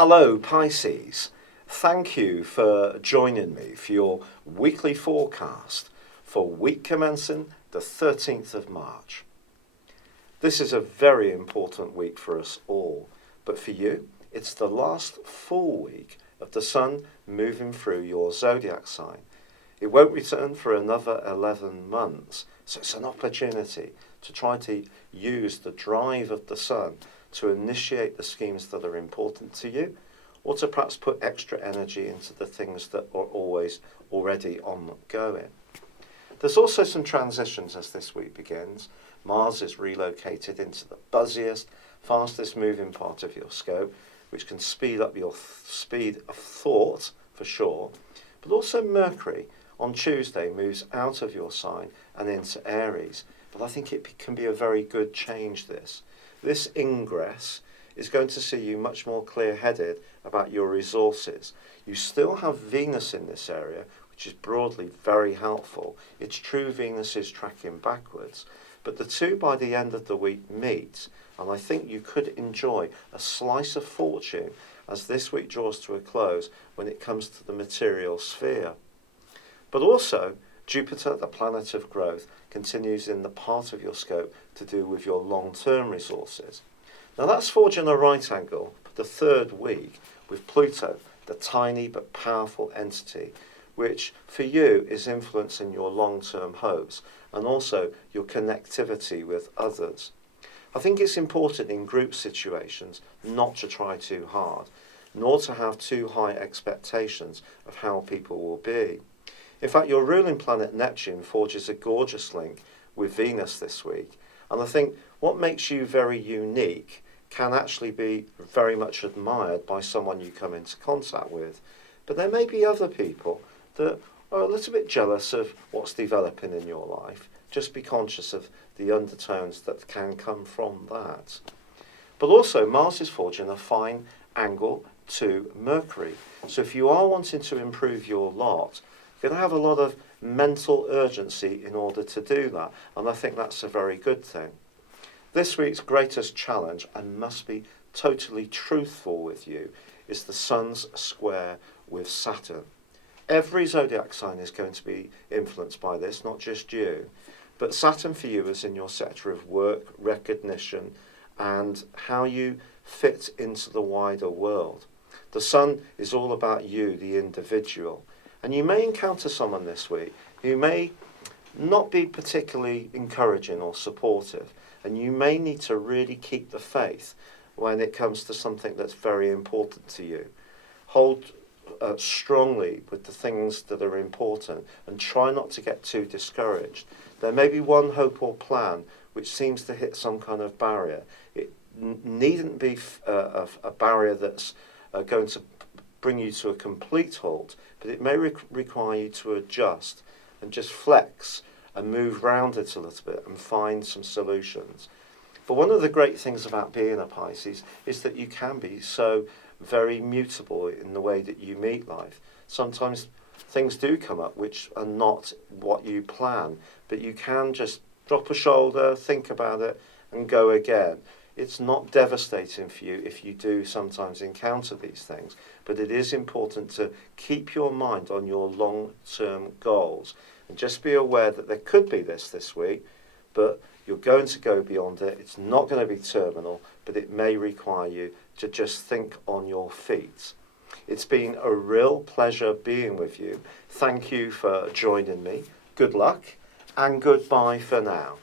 Hello Pisces, thank you for joining me for your weekly forecast for week commencing the 13th of March. This is a very important week for us all, but for you it's the last full week of the Sun moving through your Zodiac sign. It won't return for another 11 months, so it's an opportunity to try to use the drive of the Sun to initiate the schemes that are important to you, or to perhaps put extra energy into the things that are always already ongoing. There's also some transitions as this week begins. Mars is relocated into the buzziest, fastest moving part of your scope, which can speed up your speed of thought for sure, but also Mercury on Tuesday moves out of your sign and into Aries. But I think it can be a very good change this. This ingress is going to see you much more clear-headed about your resources. You still have Venus in this area, which is broadly very helpful. It's true Venus is tracking backwards, but the two by the end of the week meet, and I think you could enjoy a slice of fortune as this week draws to a close when it comes to the material sphere. But also, Jupiter, the planet of growth, continues in the part of your scope to do with your long-term resources. Now that's forging a right angle for the third week with Pluto, the tiny but powerful entity, which for you is influencing your long-term hopes and also your connectivity with others. I think it's important in group situations not to try too hard, nor to have too high expectations of how people will be. In fact, your ruling planet Neptune forges a gorgeous link with Venus this week, and I think what makes you very unique can actually be very much admired by someone you come into contact with. But there may be other people that are a little bit jealous of what's developing in your life. Just be conscious of the undertones that can come from that. But also, Mars is forging a fine angle to Mercury. So if you are wanting to improve your lot, you're going to have a lot of mental urgency in order to do that, and I think that's a very good thing. This week's greatest challenge, and must be totally truthful with you, is the Sun's square with Saturn. Every zodiac sign is going to be influenced by this, not just you, but Saturn for you is in your sector of work, recognition, and how you fit into the wider world. The Sun is all about you, the individual. And you may encounter someone this week who may not be particularly encouraging or supportive, and you may need to really keep the faith when it comes to something that's very important to you. Hold strongly with the things that are important and try not to get too discouraged. There may be one hope or plan which seems to hit some kind of barrier. It needn't be a barrier that's going to bring you to a complete halt, but it may require you to adjust and just flex and move around it a little bit and find some solutions. But one of the great things about being a Pisces is that you can be so very mutable in the way that you meet life. Sometimes things do come up which are not what you plan, but you can just drop a shoulder, think about it, and go again. It's not devastating for you if you do sometimes encounter these things, but it is important to keep your mind on your long-term goals and just be aware that there could be this week, but you're going to go beyond it. It's not going to be terminal, but it may require you to just think on your feet. It's been a real pleasure being with you. Thank you for joining me. Good luck and goodbye for now.